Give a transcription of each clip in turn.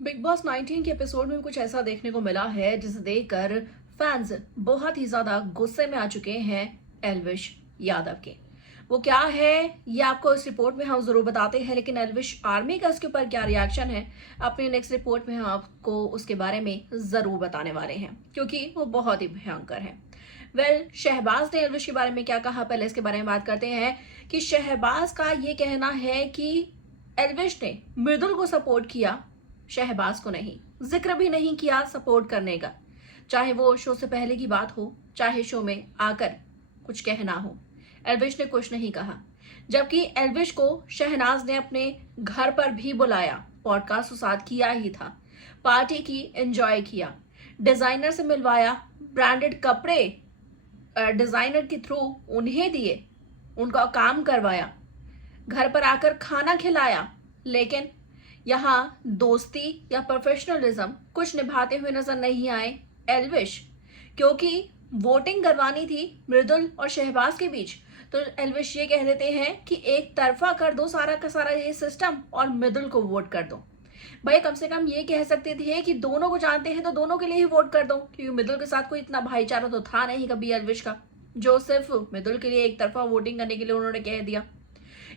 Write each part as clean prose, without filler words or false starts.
Big boss 19 के episode में कुछ ऐसा देखने को मिला है जिसे देखकर फैंस बहुत ही ज्यादा गुस्से में आ चुके हैं एल्विश यादव के। वो क्या है ये आपको इस रिपोर्ट में हम जरूर बताते हैं, लेकिन एल्विश आर्मी का इसके ऊपर क्या रिएक्शन है अपनी नेक्स्ट रिपोर्ट में हम आपको उसके बारे में जरूर बताने वाले हैं, क्योंकि वो बहुत ही भयंकर है। शहबाज ने एल्विश के बारे में क्या कहा, पहले इसके बारे में बात करते हैं कि शहबाज का ये कहना है कि एल्विश ने मृदुल को सपोर्ट किया, शहबाज को नहीं। जिक्र भी नहीं किया सपोर्ट करने का, चाहे वो शो से पहले की बात हो चाहे शो में आकर कुछ कहना हो। एल्विश ने कुछ नहीं कहा, जबकि एल्विश को शहनाज ने अपने घर पर भी बुलाया, पॉडकास्ट के साथ किया ही था, पार्टी की, एंजॉय किया, डिजाइनर से मिलवाया, ब्रांडेड कपड़े डिजाइनर के थ्रू उन्हें दिए, उनका काम करवाया, घर पर आकर खाना खिलाया, लेकिन यहाँ दोस्ती या प्रोफेशनलिज्म कुछ निभाते हुए नजर नहीं आए एल्विश, क्योंकि वोटिंग करवानी थी मृदुल और शहबाज के बीच। तो एल्विश ये कह देते हैं कि एक तरफा कर दो सारा का सारा ये सिस्टम और मृदुल को वोट कर दो। भाई कम से कम ये कह सकते थे कि दोनों को जानते हैं तो दोनों के लिए ही वोट कर दो, क्योंकि मृदुल के साथ कोई इतना भाईचारा तो था नहीं कभी एल्विश का, जो सिर्फ मृदुल के लिए एक तरफा वोटिंग करने के लिए उन्होंने कह दिया।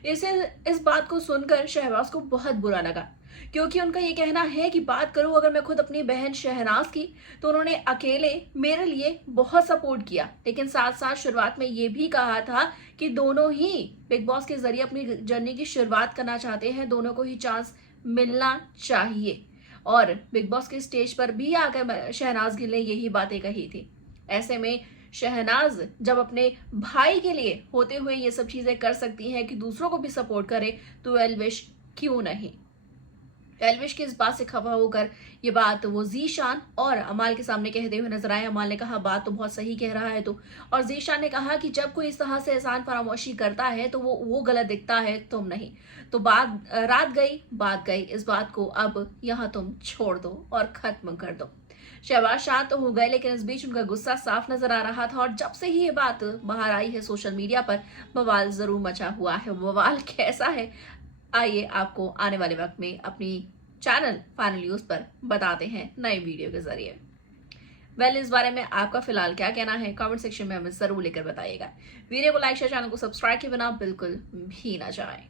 इस बात को सुनकर शहबाज को बहुत बुरा लगा, क्योंकि उनका ये कहना है कि बात करूं अगर मैं खुद अपनी बहन शहनाज की, तो उन्होंने अकेले मेरे लिए बहुत सपोर्ट किया, लेकिन साथ साथ शुरुआत में ये भी कहा था कि दोनों ही बिग बॉस के जरिए अपनी जर्नी की शुरुआत करना चाहते हैं, दोनों को ही चांस मिलना चाहिए। और बिग बॉस के स्टेज पर भी आकर शहनाज गिल ने यही बातें कही थी। ऐसे में शहनाज जब अपने भाई के लिए होते हुए ये सब चीजें कर सकती हैं कि दूसरों को भी सपोर्ट करे, तो एल्विश क्यों नहीं। एल्विश की इस बात से खफा होकर ये बात वो जीशान और अमाल के सामने कहते हुए नजर आए। अमाल ने कहा बात तो बहुत सही कह रहा है तो, और जीशान ने कहा कि जब कोई इस तरह से एहसान फरामोशी करता है तो वो गलत दिखता है, तुम नहीं। तो रात गई, इस बात को अब यहाँ तुम छोड़ दो और खत्म कर दो। शहबाज शांत तो हो गए, लेकिन इस बीच उनका गुस्सा साफ नजर आ रहा था, और जब से ही ये बात बाहर आई है सोशल मीडिया पर, बवाल जरूर मचा हुआ है। बवाल कैसा है आइए आपको आने वाले वक्त में अपनी चैनल फाइनल न्यूज पर बताते हैं नए वीडियो के जरिए। इस बारे में आपका फिलहाल क्या कहना है कमेंट सेक्शन में हमें जरूर लेकर बताइएगा। वीडियो को लाइक शेयर, चैनल को सब्सक्राइब किए बिना बिल्कुल भी ना जाएं।